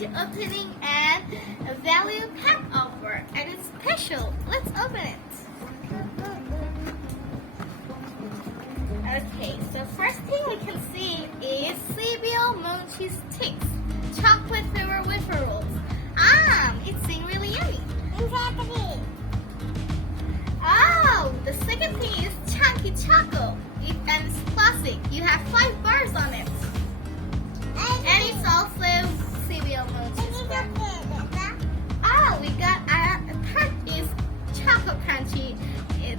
to opening and a value pack offer, and it's special. Let's open it. Okay, so first thing we can see is CBO Mochi Sticks, chocolate flavor wafer rolls. It's really yummy. Oh, the second thing is Chunky Choco. And it's classic. You have 5 bars on it. And it's also CBO Mochi. We got third is Choco Crunchy.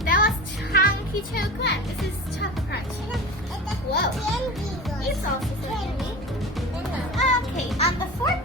That was Chunky Choco, and this is Choco Crunchy. Whoa. It's also so yummy. Okay, and the fourth